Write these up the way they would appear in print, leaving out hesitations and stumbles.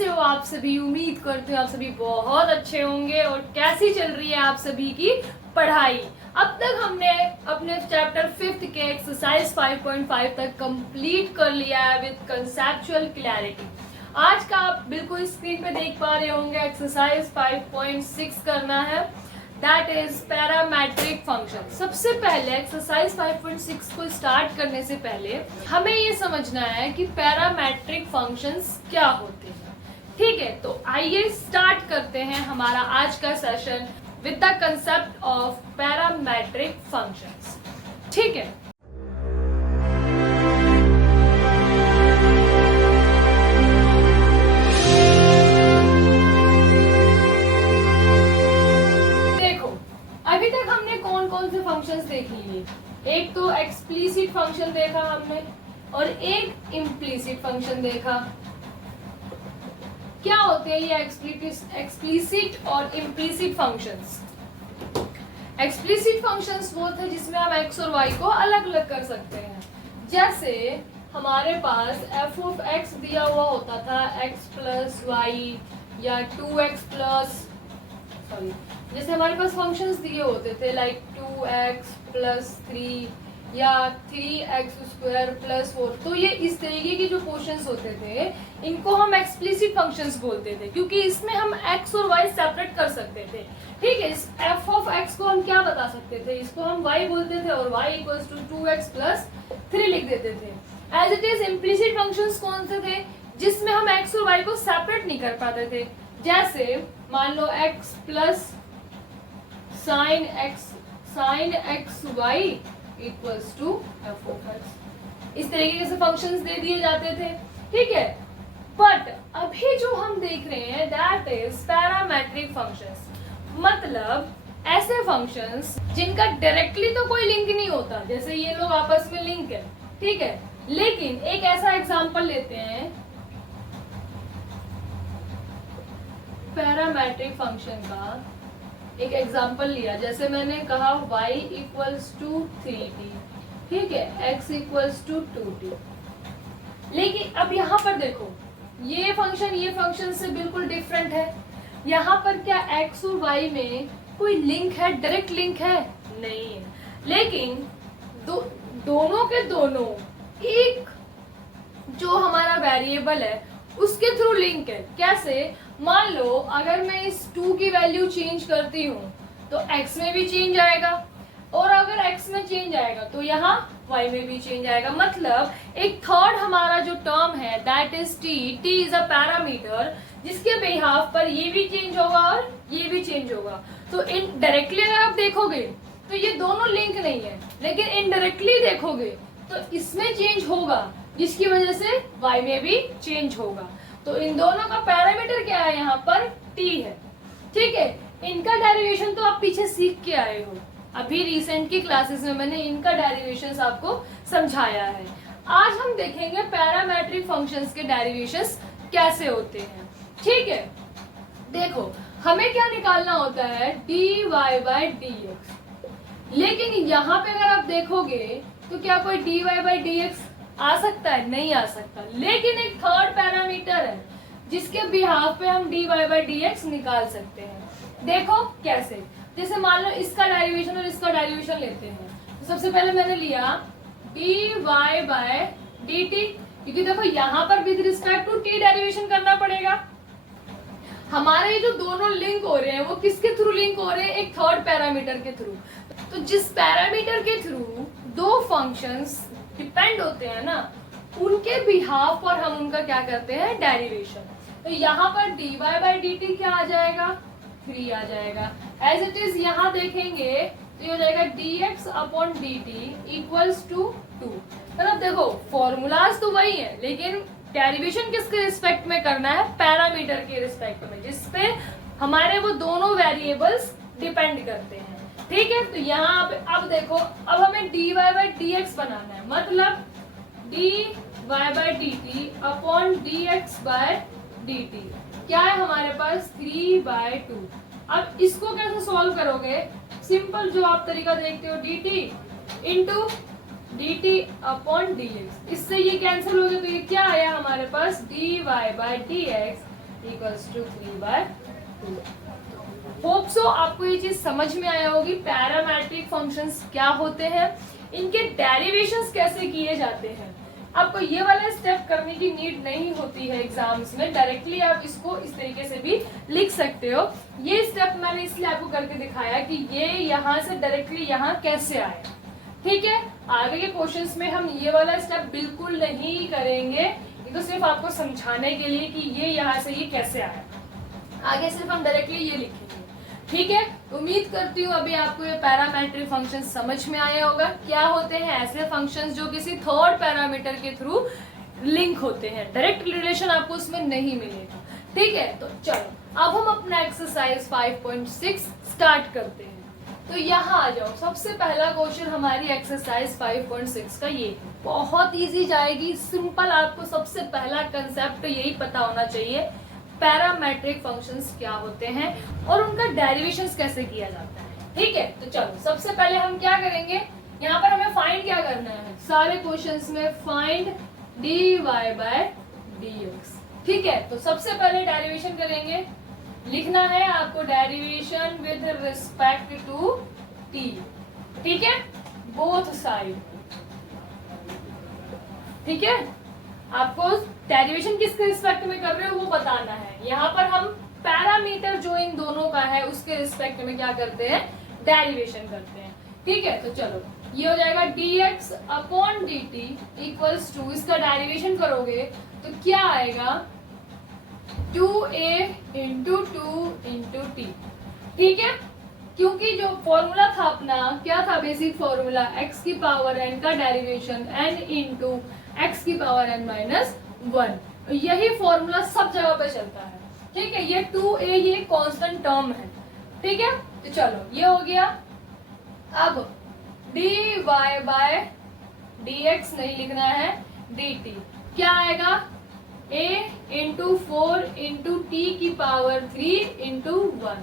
कैसे हो आप सभी। उम्मीद करते हो आप सभी बहुत अच्छे होंगे। और कैसी चल रही है आप सभी की पढ़ाई। अब तक हमने अपने चैप्टर 5 के एक्सरसाइज 5.5 तक कंप्लीट कर लिया है विद कंसेप्चुअल क्लैरिटी। आज का आप बिल्कुल स्क्रीन पे देख पा रहे होंगे एक्सरसाइज 5.6 करना है, दैट इज पैरामेट्रिक फंक्शन। सबसे पहले एक्सरसाइज 5.6 को स्टार्ट करने से पहले हमें ये समझना है कि पैरामेट्रिक फंक्शंस क्या होते हैं। ठीक है, तो आइए स्टार्ट करते हैं हमारा आज का session with the concept of parametric functions. ठीक है, अभी तक हमने कौन कौन से फंक्शंस देख लिए। एक तो एक्सप्लिसिट फंक्शन देखा हमने और एक इम्प्लिसिट फंक्शन देखा। क्या होते हैं ये एक्सप्लिसिट और इम्प्लिसिट फंक्शंस। एक्सप्लिसिट फंक्शंस वो थे जिसमें हम एक्स और वाई को अलग अलग कर सकते हैं। जैसे हमारे पास f ऑफ x दिया हुआ होता था x प्लस वाई या 2x प्लस जैसे हमारे पास फंक्शंस दिए होते थे लाइक 2x प्लस 3 या 3x स्क्वायर प्लस 4। तो ये इस तरीके के जो क्वेश्चंस होते थे इनको हम एक्सप्लिसिट फंक्शंस बोलते थे, क्योंकि इसमें हम x और y सेपरेट कर सकते थे। ठीक है, इस f ऑफ x को हम क्या बता सकते थे, इसको हम y बोलते थे और y equals to 2x plus 3 लिख देते थे। As it is implicit functions कौन से थे जिसमें हम x और y को सेपरेट नहीं कर पाते थे। जैसे मान लो x plus sine x y equals to f of x. इस तरीके से फंक्शंस दे दिए जाते थे। ठीक है, बट अभी जो हम देख रहे हैं दैट इज पैरामेट्रिक फंक्शंस, मतलब ऐसे फंक्शंस जिनका डायरेक्टली तो कोई लिंक नहीं होता, जैसे ये लोग आपस में लिंक है। ठीक है, लेकिन एक ऐसा एग्जांपल लेते हैं पैरामेट्रिक फंक्शन का। एक एग्जांपल लिया, जैसे मैंने कहा y इक्वल्स टू 3t, ठीक है, x इक्वल्स टू 2t। लेकिन अब यहाँ पर देखो ये फंक्शन से बिल्कुल डिफरेंट है। यहाँ पर क्या x और y में कोई लिंक है, डायरेक्ट लिंक है? नहीं है। लेकिन दोनों के दोनों एक जो हमारा वेरिएबल है उसके थ्रू लिंक है। कैसे? मान लो अगर मैं इस 2 की वैल्यू चेंज करती हूँ तो x में भी चेंज आएगा, और अगर x में चेंज आएगा तो यहाँ y में भी चेंज आएगा। मतलब एक थर्ड हमारा जो टर्म है that is t is a parameter जिसके बिहाफ पर ये भी चेंज होगा और ये भी चेंज होगा। तो इनडायरेक्टली अगर आप देखोगे तो ये दोनों लिंक नहीं है, लेकिन इनडायरेक्टली देखोगे तो इसमें चेंज होगा जिसकी वजह से y में भी चेंज होगा। तो इन दोनों का पैरामीटर क्या है, यहाँ पर t है। ठीक है, इनका डेरिवेशन तो आप पीछे सीख के आए हो, अभी रिसेंट की क्लासेस में मैंने इनका डेरिवेशंस आपको समझाया है। आज हम देखेंगे पैरामेट्रिक फंक्शंस के डेरिवेशंस कैसे होते हैं। ठीक है, देखो हमें क्या निकालना होता है, dy बाय dx। लेकिन यहाँ पे अगर आप देखोगे तो क्या कोई dy बाय dx आ सकता है? नहीं आ सकता। लेकिन एक थर्ड पैरामीटर है जिसके बिहाफ पे हम dy बाय dx निकाल सकते हैं। देखो कैसे, जैसे मान लो इसका डेरिवेशन और इसका डेरिवेशन लेते हैं। तो सबसे पहले मैंने लिया dy बाय dt, क्योंकि देखो यहाँ पर with respect to t derivation करना पड़ेगा। हमारे जो दोनों लिंक हो रहे हैं वो किसके थ्रू लिंक हो रहे हैं, एक थर्ड पैरामीटर के थ्रू। तो जिस पैरामीटर के थ्रू दो फंक्शंस डिपेंड होते हैं ना, उनके बिहाफ पर हम उनका क्या करते हैं, डेरिवेशन। तो यहाँ पर dy बाय dt क्या आ जाएगा, 3 आ जाएगा। एज इट इज यहाँ देखेंगे तो ये हो जाएगा dx upon dt equals to 2। मतलब देखो फॉर्मूलाज तो वही है, लेकिन डेरिवेशन किसके रिस्पेक्ट में करना है, पैरामीटर के रिस्पेक्ट में, जिसपे हमारे वो दोनों वेरिएबल्स डिपेंड करते हैं। ठीक है, तो यहाँ अब देखो अब हमें dy बाय dx बनाना है, मतलब dy by dt upon dx by dt क्या है हमारे पास, 3/2। अब इसको कैसे सॉल्व करोगे, सिंपल जो आप तरीका देखते हो, dt into dt upon dx। इससे ये कैंसिल हो गया तो ये क्या आया हमारे पास, dy by dx equals to 3/2। Hope so आपको ये चीज समझ में आया होगी पैरामेट्रिक फंक्शंस क्या होते हैं, इनके डेरिवेशंस कैसे किए जाते हैं। आपको ये वाला स्टेप करने की नीड नहीं होती है एग्जाम्स में, डायरेक्टली आप इसको इस तरीके से भी लिख सकते हो। ये स्टेप मैंने इसलिए आपको करके दिखाया कि ये यहाँ से डायरेक्टली यहाँ कैसे आए। ठीक है, आगे के क्वेश्चंस में हम ये वाला स्टेप बिल्कुल नहीं करेंगे, ये तो सिर्फ आपको समझाने के लिए कि ये यहाँ से ये कैसे आया। आगे सिर्फ हम डायरेक्टली ये लिखेंगे। ठीक है, उम्मीद करती हूँ अभी आपको ये पैरामेट्रिक फंक्शन समझ में आया होगा। क्या होते हैं ऐसे फंक्शंस जो किसी थर्ड पैरामीटर के थ्रू लिंक होते हैं, डायरेक्ट रिलेशन आपको उसमें नहीं मिलेगा। ठीक है, तो चलो अब हम अपना एक्सरसाइज 5.6 स्टार्ट करते हैं। तो यहाँ आ जाओ, सबसे पहला क्वेश्चन हमारी एक्सरसाइज 5.6 का ये बहुत इजी जाएगी, सिंपल। आपको सबसे पहला कंसेप्ट यही पता होना चाहिए पैरामेट्रिक फंक्शंस क्या होते हैं और उनका डेरिवेशंस कैसे किया जाता है। ठीक है, तो चलो सबसे पहले हम क्या करेंगे, यहाँ पर हमें फाइंड क्या करना है, सारे क्वेश्चंस में फाइंड dy/dx। ठीक है, तो सबसे पहले डेरिवेशन करेंगे, लिखना है आपको derivation with respect to t। ठीक है, बोथ साइड। ठीक है, आपको डेरिवेशन किसके रिस्पेक्ट में कर रहे हो वो बताना है। यहाँ पर हम पैरामीटर जो इन दोनों का है उसके रिस्पेक्ट में क्या करते हैं, डेरिवेशन करते हैं। ठीक है, तो चलो ये हो जाएगा dx/dt इक्वल्स टू, इसका डेरिवेशन करोगे तो क्या आएगा 2a इंटू 2 इंटू t। ठीक है, क्योंकि जो फॉर्मूला था अपना क्या था, बेसिक फॉर्मूला x की पावर n का डेरिवेशन n इंटू x की पावर n माइनस 1, यही फॉर्मूला सब जगह पे चलता है। ठीक है, ये 2a ये कांस्टेंट टर्म है। ठीक है, तो चलो ये हो गया। अब dy/dx नहीं लिखना है, dt क्या आएगा, a इंटू 4 इंटू टी की पावर 3 इंटू 1।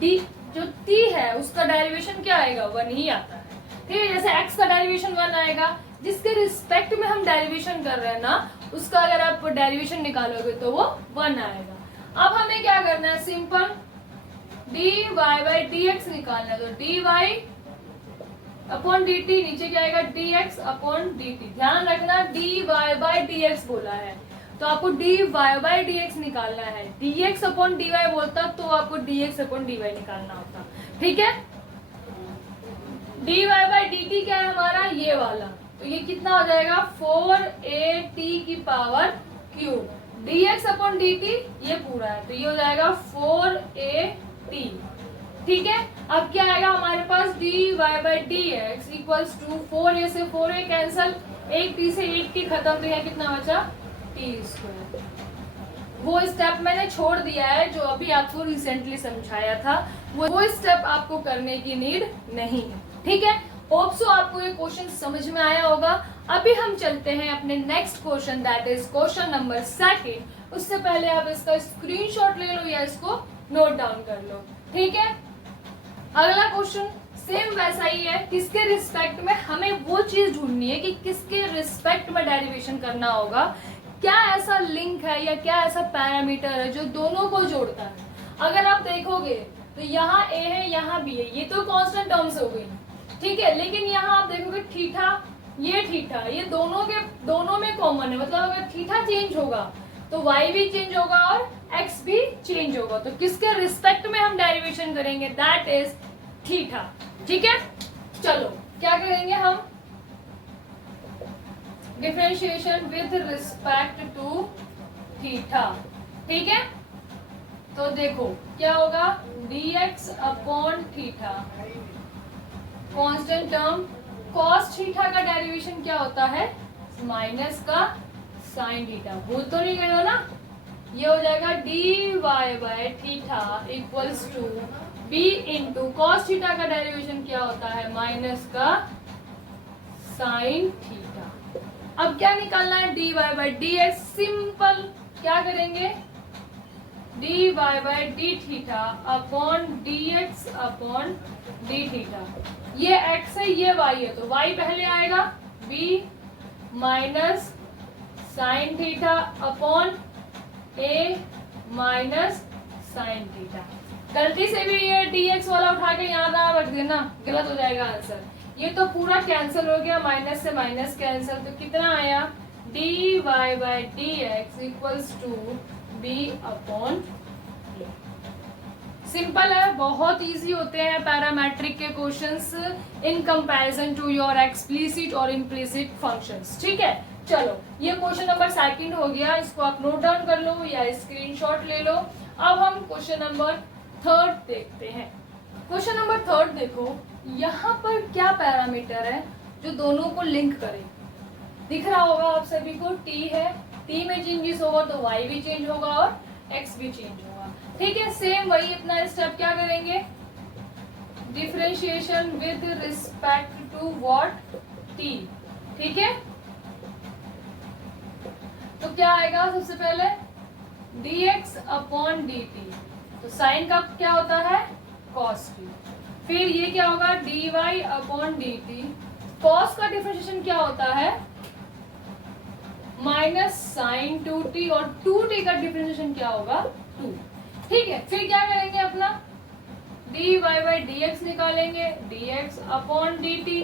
डी जो t है उसका डेरिवेशन क्या आएगा, 1 ही आता है। ठीक है, जैसे x का डेरिवेशन 1 आएगा, जिसके रिस्पेक्ट में हम डेरिवेशन कर रहे हैं ना उसका अगर आप डेरिवेशन निकालोगे तो वो 1 आएगा। अब हमें क्या करना है, सिंपल dy/dx निकालना है, तो dy/dt नीचे क्या आएगा dx/dt। ध्यान रखना dy/dx बोला है तो आपको dy/dx निकालना है, dx/dy बोलता तो आपको dx/dy निकालना होता। ठीक है, dy/dt क्या है हमारा, ये वाला, तो ये कितना हो जाएगा 4at की पावर क्यूब, dx/dt ये पूरा है तो ये हो जाएगा 4at। ठीक है, अब क्या आएगा हमारे पास dy/dx इक्वल्स टू 4a से 4a कैंसल, 8t से 8t खत्म, तो यहाँ कितना बचा t²। वो स्टेप मैंने छोड़ दिया है जो अभी आपको रिसेंटली समझाया था, वो स्टेप आपको करने की नीड नहीं है। ठीक है, होप सो आपको ये क्वेश्चन समझ में आया होगा। अभी हम चलते हैं अपने next question, that is question number 2। उससे पहले आप इसका स्क्रीनशॉट ले लो या इसको नोट डाउन कर लो। ठीक है, अगला क्वेश्चन सेम वैसा ही है, किसके रिस्पेक्ट में हमें वो चीज ढूंढनी है कि किसके रिस्पेक्ट में डेरिवेशन करना होगा, क्या ऐसा लिंक है या क्या ऐसा पैरामीटर है जो दोनों को जोड़ता है। अगर आप देखोगे तो यहाँ a है यहाँ b है, ये तो कांस्टेंट टर्म्स हो गई। ठीक है, लेकिन यहाँ आप देखोगे थीटा, ये दोनों में कॉमन है, मतलब अगर थीटा चेंज होगा तो y भी चेंज होगा और x भी चेंज होगा, तो किसके रिस्पेक्ट में हम डेरिवेशन करेंगे, दैट इज थीटा। ठीक है, चलो क्या करेंगे हम, differentiation with respect to theta. ठीक है, तो देखो क्या होगा dx/थीटा कांस्टेंट टर्म, cos थीटा का डेरिवेशन क्या होता है, माइनस का sin थीटा, भूल तो नहीं गए हो ना। ये हो जाएगा dy/थीटा equals to b into cos theta का डेरिवेशन क्या होता है, माइनस का sin थीटा। अब क्या निकालना है, dy/dx, सिंपल क्या करेंगे dy/dθ अपॉन dx/dθ। ये x है ये y है तो y पहले आएगा, b minus sine theta upon a minus sine theta. गलती से भी ये dx वाला उठा के यहाँ ना रख देना, गलत हो जाएगा आंसर। ये तो पूरा कैंसिल हो गया, माइनस से माइनस कैंसिल, तो कितना आया dy by dx equals to b upon a। Simple है, बहुत इजी होते हैं पैरामेट्रिक के questions in comparison to your explicit और इम्प्लिसिट फंक्शंस। ठीक है, चलो ये क्वेश्चन नंबर सेकंड हो गया, इसको आप नोट डाउन कर लो या स्क्रीनशॉट ले लो। अब हम क्वेश्चन नंबर थर्ड देखते हैं। क्वेश्चन नंबर थर्ड देखो, यहाँ पर क्या पैरामीटर है जो दोनों को लिंक करे। दिख रहा होगा आप सभी को, t है, t में चेंजेस होगा तो y भी चेंज होगा और x भी चेंज होगा। ठीक है, सेम वही अपना स्टेप क्या करेंगे, differentiation with respect to what t। ठीक है, तो क्या आएगा सबसे पहले dx अपॉन dt, तो साइन का क्या होता है cos t। फिर ये क्या होगा dy अपॉन dt, cos का डिफरेंशिएशन क्या होता है माइनस साइन 2t, और 2t का डिफरेंशिएशन क्या होगा 2। ठीक है, फिर क्या करेंगे अपना dy बाई dx निकालेंगे, dx अपॉन dt,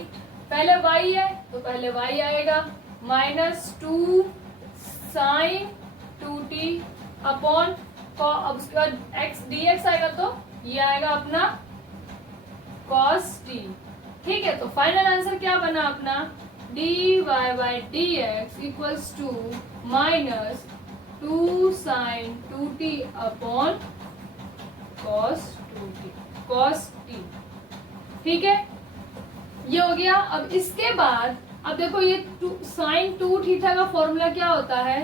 पहले y है तो पहले y आएगा माइनस 2 साइन 2t अपॉन, अब उसके बाद x dx आएगा तो ये आएगा अपना cos t। ठीक है, तो फाइनल आंसर क्या बना अपना dy by dx equals to minus 2 sine 2t upon cos 2t। ठीक है, ये हो गया। अब इसके बाद अब देखो ये साइन 2 थीटा का फॉर्मूला क्या होता है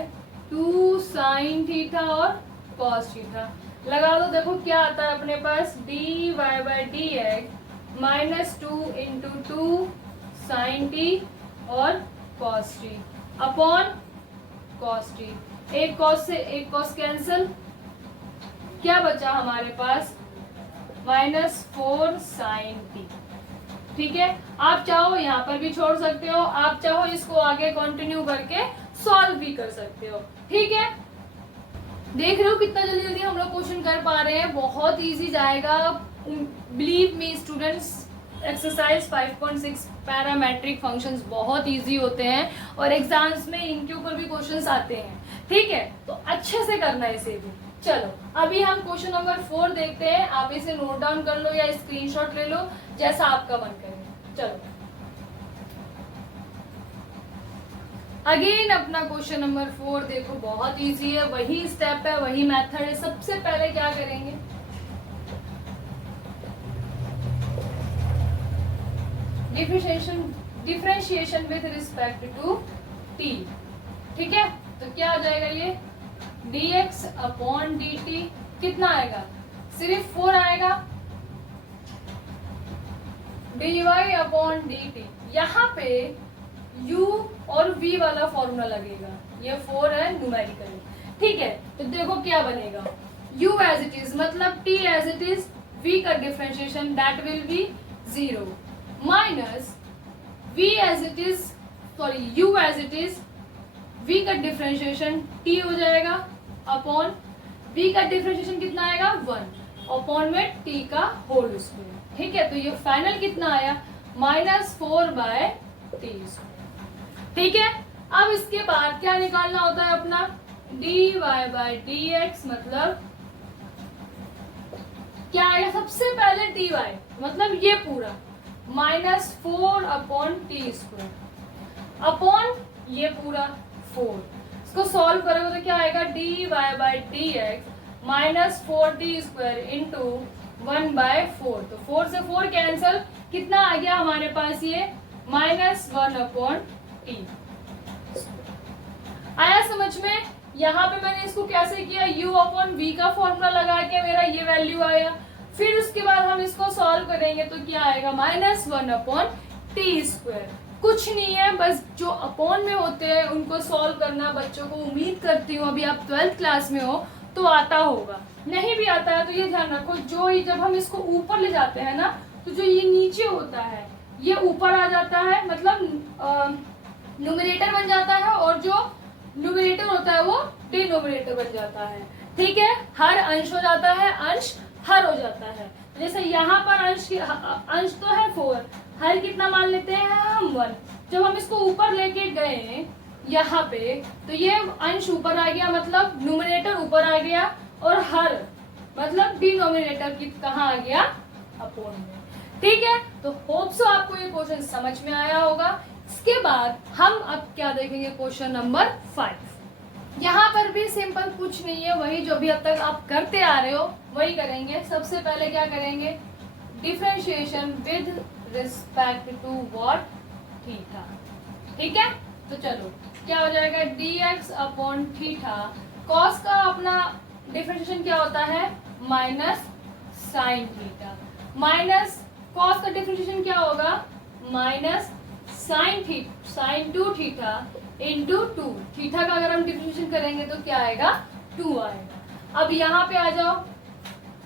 2 साइन थीटा और cos थीटा लगा दो। देखो क्या आता है अपने पास dy by dx minus 2 into 2 sine t और cos t upon cos t। एक cos से एक cos कैंसिल, क्या बचा हमारे पास माइनस 4 साइन t। ठीक है, आप चाहो यहाँ पर भी छोड़ सकते हो, आप चाहो इसको आगे कंटिन्यू करके सॉल्व भी कर सकते हो। ठीक है, देख रहे हो कितना जल्दी जल्दी हम लोग क्वेश्चन कर पा रहे हैं, बहुत इजी जाएगा। Believe me students, exercise 5.6 parametric functions बहुत इजी होते हैं और एग्जाम्स में इनके ऊपर भी क्वेश्चंस आते हैं। ठीक है, तो अच्छे से करना है इसे भी। चलो अभी हम क्वेश्चन नंबर 4 देखते हैं, आप इसे नोट डाउन कर लो या स्क्रीनशॉट ले लो, जैसा आपका मन करे। चलो अगेन अपना क्वेश्चन नंबर 4 देखो, बहुत इजी है, वही स्टेप है, वही मेथड है। सबसे पहले क्या करेंगे, differentiation with respect to t। ठीक है, तो क्या आ जाएगा ये dx अपॉन dt, कितना आएगा सिर्फ 4 आएगा, dy अपॉन dt, यहाँ पे u और v वाला फॉर्मूला लगेगा, ये 4 है न्यूमेरिकली। ठीक है, तो देखो क्या बनेगा u एज इट इज मतलब t as it is, v का differentiation that will be 0 minus v as it is, sorry u as it is, v का डिफरेंशिएशन t हो जाएगा अपॉन v का डिफरेंशिएशन कितना आएगा 1 अपॉन में t का होल स्क्वायर। ठीक है, तो ये फाइनल कितना आया माइनस 4 बाय टी स्क्वायर। ठीक है, अब इसके बाद क्या निकालना होता है अपना dy बाई dx, मतलब क्या आएगा सबसे पहले dy मतलब ये पूरा minus 4 upon T square upon ये पूरा 4। इसको सॉल्व करोगे तो क्या आएगा dy by dx minus 4t square into 1/4, तो 4 से 4 कैंसल, कितना आ गया हमारे पास ये माइनस 1 अपॉन टी। आया समझ में? यहाँ पे मैंने इसको कैसे किया, u अपॉन v का फॉर्मूला लगा के मेरा ये वैल्यू आया। फिर उसके बाद हम इसको सॉल्व करेंगे तो क्या आएगा माइनस 1 अपॉन टी स्क्वायर। कुछ नहीं है, बस जो अपॉन में होते हैं उनको सॉल्व करना बच्चों को, उम्मीद करती हूँ अभी आप 12th क्लास में हो तो आता होगा। नहीं भी आता है तो ये ध्यान रखो, जो ही जब हम इसको ऊपर ले जाते हैं ना, तो जो ये नीचे होता है ये ऊपर आ जाता है, मतलब न्यूमरेटर बन जाता है, और जो न्यूमरेटर होता है वो डिनोमिनेटर बन जाता है। ठीक है, हर अंश हो जाता है, अंश हर हो जाता है। जैसे यहाँ पर अंश तो है 4, हर कितना मान लेते हैं हम 1। जब हम इसको ऊपर लेके गए यहाँ पे तो ये अंश ऊपर आ गया, मतलब न्यूमरेटर ऊपर आ गया, और हर मतलब डिनोमिनेटर की कहाँ आ गया, अपोन में। ठीक है, तो होप सो आपको ये क्वेश्चन समझ में आया होगा। इसके बाद हम अब क्या देखेंगे, क्वेश्चन नंबर 5। यहाँ पर भी सिंपल कुछ नहीं है, वही जो भी अब तक आप करते आ रहे हो वही करेंगे। सबसे पहले क्या करेंगे, differentiation with respect to what, theta. ठीक है, तो चलो क्या हो जाएगा, dx अपॉन थीटा। कॉस का अपना डिफरेंशिएशन क्या होता है, minus sine theta. Minus cos का डिफरेंशिएशन क्या होगा, minus sign to theta into 2। Theta का अगर हम डिफरेंशिएशन करेंगे तो क्या आएगा, 2 आएगा। अब यहाँ पे आ जाओ,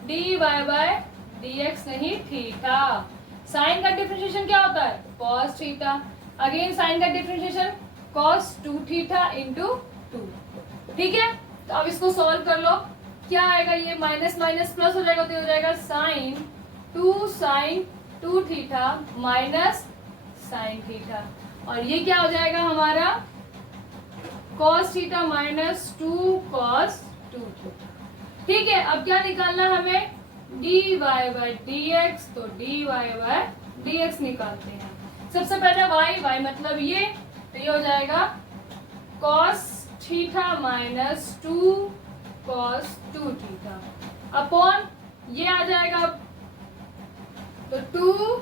dy बाय dx नहीं थीटा। साइन का डिफरेंशिएशन क्या होता है, cos थीटा। अगेन साइन का डिफरेंशिएशन cos 2 थीटा इंटू 2। ठीक है, तो अब इसको सॉल्व कर लो, क्या आएगा, ये माइनस माइनस प्लस हो जाएगा, तो ये हो जाएगा sine 2 theta minus sine theta. और ये क्या हो जाएगा हमारा, cos theta minus 2 cos 2 theta. ठीक है, अब क्या निकालना है हमें, dy बाय dx। तो dy बाय dx निकालते हैं। सबसे पहले y मतलब ये, तो ये हो जाएगा cos theta minus 2 cos 2 theta upon ये आ जाएगा, तो 2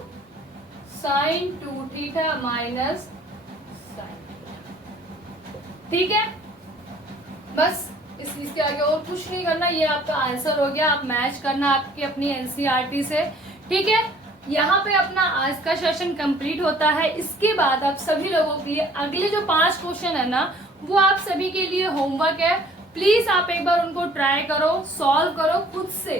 sine 2 theta minus sine theta. ठीक है, बस इसके आगे और कुछ नहीं करना, ये आपका आंसर हो गया। आप मैच करना आपकी अपनी एनसीईआरटी से। ठीक है, यहाँ पे अपना आज का सेशन कंप्लीट होता है। इसके बाद आप सभी लोगों के लिए अगले जो 5 क्वेश्चन है ना, वो आप सभी के लिए होमवर्क है। प्लीज आप एक बार उनको ट्राई करो, सॉल्व करो खुद से,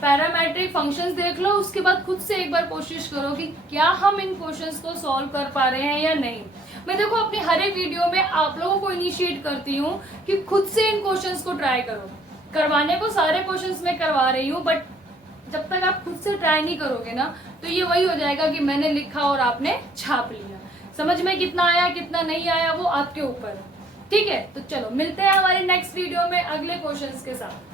पैरामेट्रिक फंक्शंस देख लो, उसके बाद खुद से एक बार कोशिश करो कि क्या हम इन क्वेश्चंस को सॉल्व कर पा रहे हैं या नहीं। मैं देखो अपनी हर एक वीडियो में आप लोगों को इनिशिएट करती हूँ कि खुद से इन क्वेश्चंस को ट्राई करो। करवाने को सारे क्वेश्चंस मैं करवा रही हूँ, बट जब तक आप खुद से ट्राई नहीं करोगे ना, तो ये वही हो जाएगा कि मैंने लिखा और आपने छाप लिया। समझ में कितना आया कितना नहीं आया वो आपके ऊपर है। ठीक है, तो चलो मिलते हैं हमारी नेक्स्ट वीडियो में अगले क्वेश्चंस के साथ।